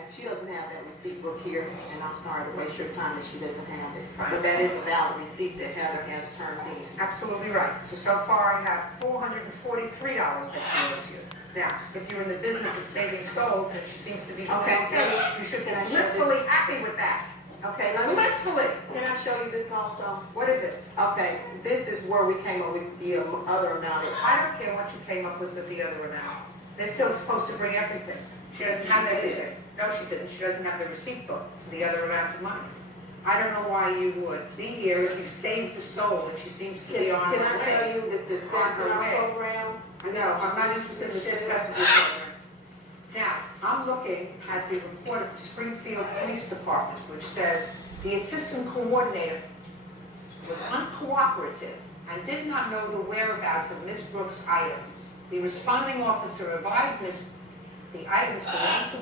Okay, she doesn't have that receipt book here, and I'm sorry to waste your time if she doesn't have it. Right. But that is a valid receipt that Heather has turned in. Absolutely right. So far I have $443 that she owes you. Now, if you're in the business of saving souls, and she seems to be doing Okay. okay, you should be Can I show blissfully happy with that. Okay, let me, Blissfully. can I show you this also? What is it? Okay, this is where we came up with the other amount. I don't care what you came up with the other amount. They're still supposed to bring everything. She doesn't have She did. everything. No, she didn't. She doesn't have the receipt book for the other amount of money. I don't know why you would be here if you saved the soul, and she seems to be on her way. Can I tell you the success of our way. program? No, I'm not interested in the success of your program. Now, I'm looking at the report of the Springfield Police Department, which says the assistant coordinator was uncooperative and did not know the whereabouts of Miss Brooks' items. The responding officer advised Miss the items belonged to